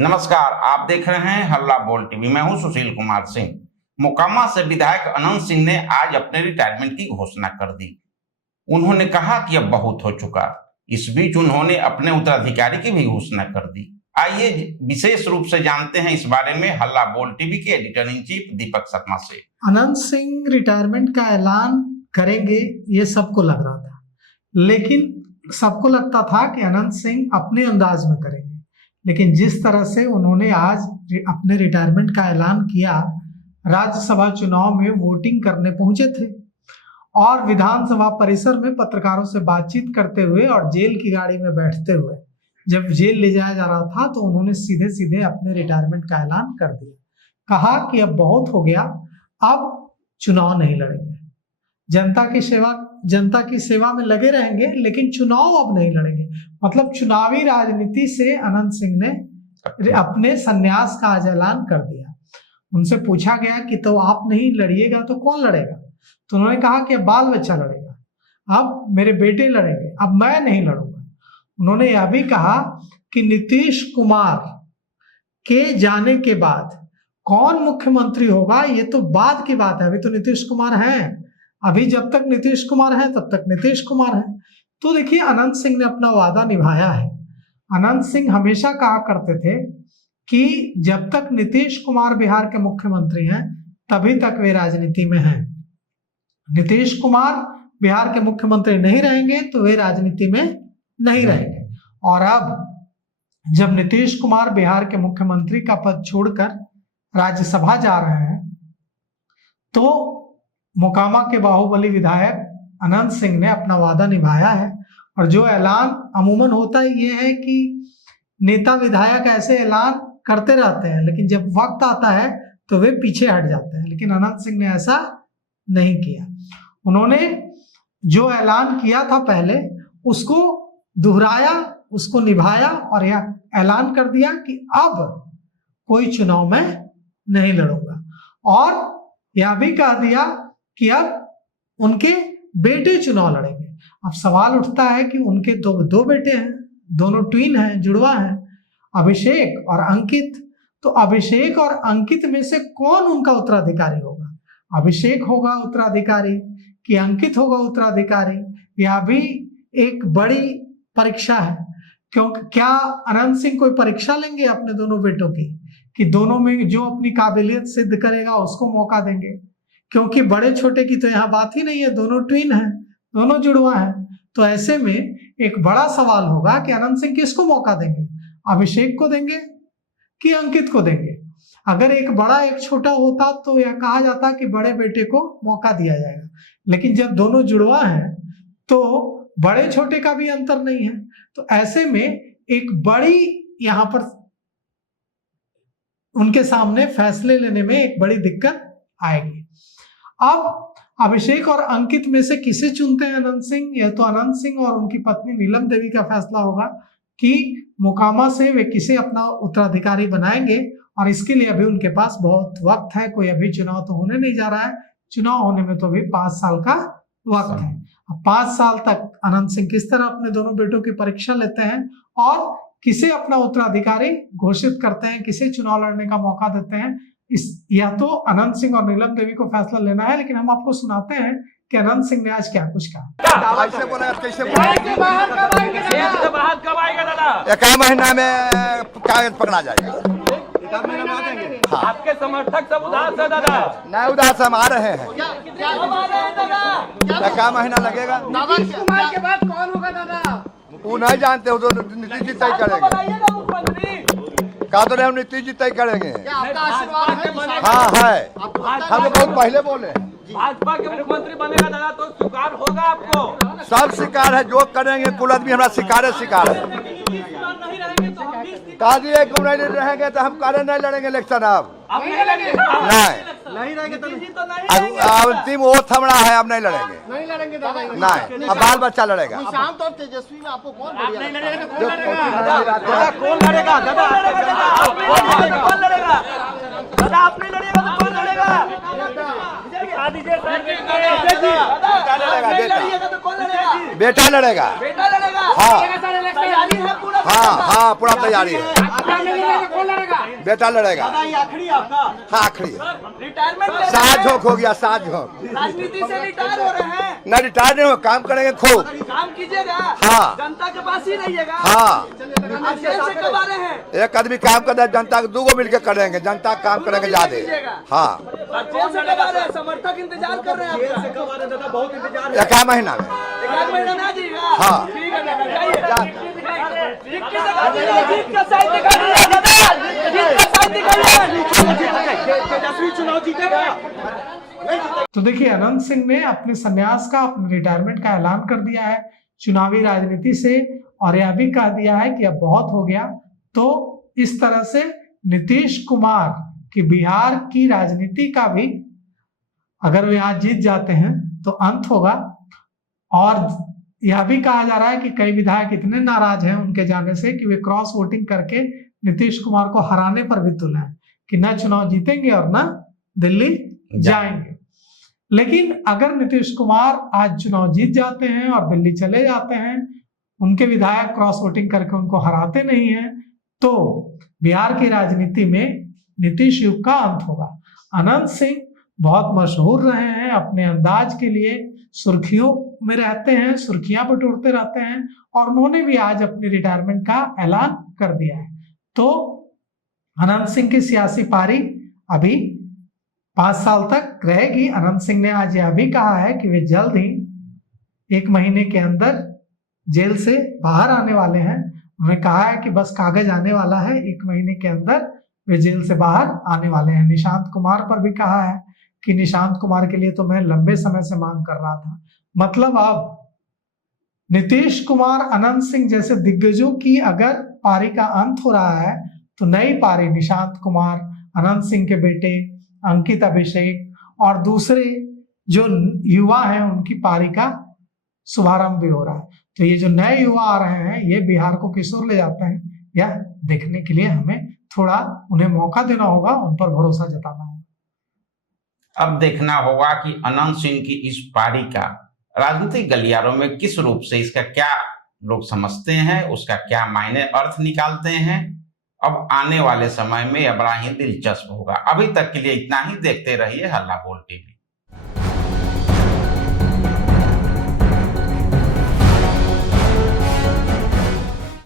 नमस्कार, आप देख रहे हैं हल्ला बोल टीवी। मैं हूं सुशील कुमार सिंह। मोकामा से विधायक अनंत सिंह ने आज अपने रिटायरमेंट की घोषणा कर दी। उन्होंने कहा कि अब बहुत हो चुका। इस बीच उन्होंने अपने उत्तराधिकारी की भी घोषणा कर दी। आइए विशेष रूप से जानते हैं इस बारे में हल्ला बोल टीवी के editor in chief Deepak Sharma से। अनंत सिंह रिटायरमेंट का ऐलान करेंगे ये सबको लग रहा था, लेकिन सबको लगता था कि अनंत सिंह अपने अंदाज में करेंगे। लेकिन जिस तरह से उन्होंने आज अपने रिटायरमेंट का ऐलान किया, राज्यसभा चुनाव में वोटिंग करने पहुंचे थे और विधानसभा परिसर में पत्रकारों से बातचीत करते हुए और जेल की गाड़ी में बैठते हुए जब जेल ले जाया जा रहा था तो उन्होंने सीधे सीधे अपने रिटायरमेंट का ऐलान कर दिया। कहा कि अब बहुत हो गया, अब चुनाव नहीं लड़ेंगे, जनता की सेवा में लगे रहेंगे, लेकिन चुनाव अब नहीं लड़ेंगे। मतलब चुनावी राजनीति से अनंत सिंह ने अपने संन्यास का आज ऐलान कर दिया। उनसे पूछा गया कि तो आप नहीं लड़िएगा तो कौन लड़ेगा? तो उन्होंने कहा कि अब बाल बच्चा लड़ेगा, अब मेरे बेटे लड़ेंगे, अब मैं नहीं लड़ूंगा। उन्होंने यह भी कहा कि नीतीश कुमार के जाने के बाद कौन मुख्यमंत्री होगा ये तो बाद की बात है, अभी तो नीतीश कुमार हैं, अभी जब तक नीतीश कुमार है तब तक नीतीश कुमार है। तो देखिए, अनंत सिंह ने अपना वादा निभाया है। अनंत सिंह हमेशा कहा करते थे कि जब तक नीतीश कुमार बिहार के मुख्यमंत्री हैं तभी तक वे राजनीति में हैं। नीतीश कुमार बिहार के मुख्यमंत्री नहीं रहेंगे तो वे राजनीति में नहीं रहेंगे। और अब जब नीतीश कुमार बिहार के मुख्यमंत्री का पद छोड़कर राज्यसभा जा रहे हैं तो मोकामा के बाहुबली विधायक अनंत सिंह ने अपना वादा निभाया है। और जो ऐलान अमूमन होता है ये है कि नेता विधायक ऐसे ऐलान करते रहते हैं, लेकिन जब वक्त आता है तो वे पीछे हट जाते हैं। लेकिन अनंत सिंह ने ऐसा नहीं किया। उन्होंने जो ऐलान किया था पहले उसको दोहराया, उसको निभाया और यह ऐलान कर दिया कि अब कोई चुनाव में नहीं लड़ूंगा। और यह भी कह दिया कि अब उनके बेटे चुनाव लड़ेंगे। अब सवाल उठता है कि उनके दो बेटे हैं, दोनों ट्विन हैं, जुड़वा हैं, अभिषेक और अंकित। तो अभिषेक और अंकित में से कौन उनका उत्तराधिकारी होगा? अभिषेक होगा उत्तराधिकारी कि अंकित होगा उत्तराधिकारी? यह भी एक बड़ी परीक्षा है। क्योंकि क्या अनंत सिंह कोई परीक्षा लेंगे अपने दोनों बेटों की कि दोनों में जो अपनी काबिलियत सिद्ध करेगा उसको मौका देंगे? क्योंकि बड़े छोटे की तो यहाँ बात ही नहीं है, दोनों ट्विन हैं, दोनों जुड़वा हैं। तो ऐसे में एक बड़ा सवाल होगा कि अनंत सिंह किसको मौका देंगे? अभिषेक को देंगे कि अंकित को देंगे? अगर एक बड़ा एक छोटा होता तो यह कहा जाता कि बड़े बेटे को मौका दिया जाएगा, लेकिन जब दोनों जुड़वा हैं तो बड़े छोटे का भी अंतर नहीं है। तो ऐसे में एक बड़ी यहाँ पर उनके सामने फैसले लेने में एक बड़ी दिक्कत आएगी। अब अभिषेक और अंकित में से किसे चुनते हैं अनंत सिंह? यह तो अनंत सिंह और उनकी पत्नी नीलम देवी का फैसला होगा कि मोकामा से वे किसे अपना उत्तराधिकारी बनाएंगे। और इसके लिए अभी उनके पास बहुत वक्त है, कोई अभी चुनाव तो होने नहीं जा रहा है, चुनाव होने में तो अभी 5 साल का वक्त है। अब 5 साल तक अनंत सिंह किस तरह अपने दोनों बेटों की परीक्षा लेते हैं और किसे अपना उत्तराधिकारी घोषित करते हैं, किसे चुनाव लड़ने का मौका देते हैं, या तो अनंत सिंह और नीलम देवी को फैसला लेना है। लेकिन हम आपको सुनाते हैं कि अनंत सिंह ने आज क्या कुछ कहा। कैसे बोला, कैसे बोला? एक महीना में कागज पकड़ा जाएगा। हाँ। आपके समर्थक सब उदास है दादा। नहीं उदास, हम आ रहे हैं। एक महीना लगेगा। नीतीश कुमार के बाद कौन होगा दादा? वो नहीं जानते, वो तो नीतीश जी तय करेंगे। कहा तो नहीं, नीतीश जी तय करेंगे। आपका आशीर्वाद है? हाँ है, हम तो बहुत पहले बोले। भाजपा के मुख्यमंत्री बनेगा दादा तो स्वीकार होगा आपको? सब शिकार है, जो करेंगे कुल आदमी हमारा शिकार है। कहा दिए कि नहीं रहेंगे तो हम कार्य नहीं लड़ेंगे इलेक्शन। अब नहीं रहेंगे तो अंतिम वो थमड़ा है, अब नहीं लड़ेंगे दादा। नहीं, अब बाल बच्चा लड़ेगा। शांत और तेजस्वी में आपको कौन बढ़िया लगता है? कौन लड़ेगा दादा? कौन लड़ेगा दादा? आप नहीं लड़ेगा तो कौन लड़ेगा? बेटा लड़ेगा। हाँ हाँ हाँ, पूरा तैयारी है। बेटा लड़ेगा। दादा ये आखिरी आपका हाँ आखिरी रिटायरमेंट ले रहे सात हैं। झोंक हो गया, सात झोंक। राजनीति से रिटायर हो रहे हैं, न रिटायर नहीं हो, काम करेंगे खूब। काम कीजिएगा। हाँ। जनता के पास ही रहिएगा। हाँ आप जेल से कब आ रहे हैं? एक आदमी काम करता है, जनता को दूगो मिलकर करेंगे, जनता का काम करेंगे ज्यादा। हाँ आप जेल से कब आ रहे हैं? समर्थक इंतजार कर रहे हैं आपका। जेल से कब आ रहे हैं दादा? बहुत इंतजार है। एक महीना में। एक आध महीना में आ जाइएगा। हाँ। ठीक है दादा, जाइए। जीत के साइड दिखाइए दादा, जीत के साइड दिखाइए। तेजस्वी चुनाव जीतेगा। तो देखिए, अनंत सिंह ने अपने संन्यास का, अपने रिटायरमेंट का ऐलान कर दिया है चुनावी राजनीति से, और यह भी कह दिया है कि अब बहुत हो गया। तो इस तरह से नीतीश कुमार की बिहार की राजनीति का भी, अगर वे आज जीत जाते हैं तो अंत होगा। और यह भी कहा जा रहा है कि कई विधायक इतने नाराज हैं उनके जाने से कि वे क्रॉस वोटिंग करके नीतीश कुमार को हराने पर भी तुले हैं कि न चुनाव जीतेंगे और न दिल्ली जाएंगे। लेकिन अगर नीतीश कुमार आज चुनाव जीत जाते हैं और दिल्ली चले जाते हैं, उनके विधायक क्रॉस वोटिंग करके उनको हराते नहीं हैं, तो बिहार की राजनीति में नीतीश युग का अंत होगा। अनंत सिंह बहुत मशहूर रहे हैं अपने अंदाज के लिए, सुर्खियों में रहते हैं, सुर्खियां बटोरते रहते हैं, और उन्होंने भी आज अपनी रिटायरमेंट का ऐलान कर दिया है। तो अनंत सिंह की सियासी पारी अभी 5 साल तक रहेगी। अनंत सिंह ने आज यह भी कहा है कि वे जल्द ही 1 महीने के अंदर जेल से बाहर आने वाले हैं। उन्होंने कहा है कि बस कागज आने वाला है, 1 महीने के अंदर वे जेल से बाहर आने वाले हैं। निशांत कुमार पर भी कहा है कि निशांत कुमार के लिए तो मैं लंबे समय से मांग कर रहा था। मतलब अब नीतीश कुमार, अनंत सिंह जैसे दिग्गजों की अगर पारी का अंत हो रहा है, तो नई पारी निशांत कुमार, अनंत सिंह के बेटे अंकित अभिषेक और दूसरे जो युवा हैं उनकी पारी का शुभारंभ भी हो रहा है। तो ये जो नए युवा आ रहे हैं, ये बिहार को किस ओर ले जाते हैं, यह देखने के लिए हमें थोड़ा उन्हें मौका देना होगा, उन पर भरोसा जताना होगा। अब देखना होगा कि अनंत सिंह की इस पारी का राजनीतिक गलियारों में किस रूप से, इसका क्या लोग समझते हैं, उसका क्या मायने अर्थ निकालते हैं। अब आने वाले समय में यह बड़ा ही दिलचस्प होगा। अभी तक के लिए इतना ही। देखते रहिए हल्ला बोल टीवी।